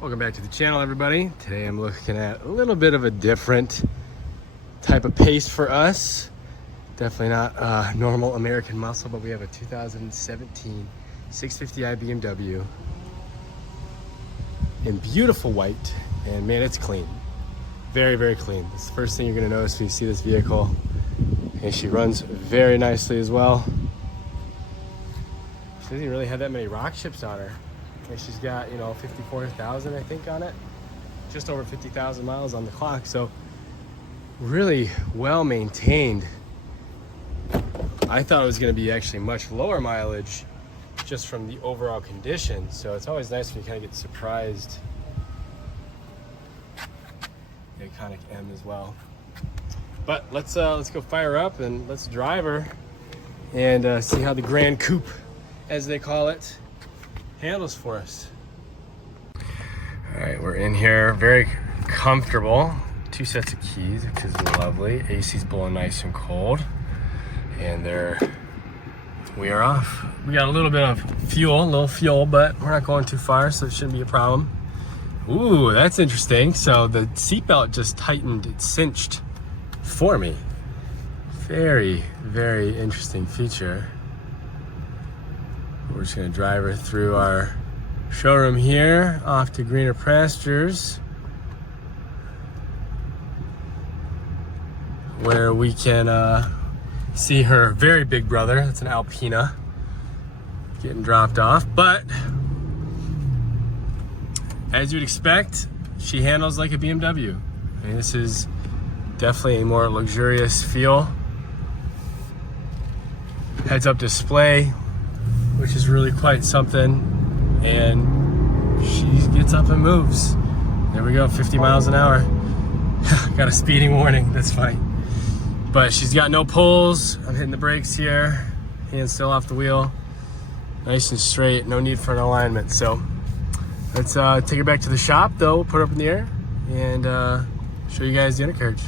Welcome back to the channel, everybody. Today I'm looking at a little bit of a different type of pace for us. Definitely not normal American muscle, but we have a 2017 650i BMW in beautiful white, and man, it's clean. Very, very clean. It's the first thing you're gonna notice when you see this vehicle. And she runs very nicely as well. She doesn't really have that many rock chips on her. And she's got, 54,000, I think, on it. Just over 50,000 miles on the clock. So really well maintained. I thought it was going to be actually much lower mileage just from the overall condition. So it's always nice when you kind of get surprised. The iconic M as well. But let's go fire up and let's drive her and see how the Grand Coupe, as they call it, handles for us. All right, we're in here, very comfortable. 2 sets of keys, which is lovely. AC's blowing nice and cold, and we are off. We got a little bit of fuel, but we're not going too far, so it shouldn't be a problem. Ooh, that's interesting. So the seatbelt just tightened, it cinched for me. Very, very interesting feature. We're just gonna drive her through our showroom here, off to greener pastures, where we can see her very big brother. That's an Alpina getting dropped off. But as you'd expect, she handles like a BMW. I mean, this is definitely a more luxurious feel. Heads-up display, which is really quite something, and she gets up and moves. There we go, 50 miles an hour. Got a speeding warning, that's fine. But she's got no pulls. I'm hitting the brakes here, hands still off the wheel. Nice and straight, no need for an alignment. So let's take her back to the shop though, we'll put her up in the air and show you guys the undercarriage.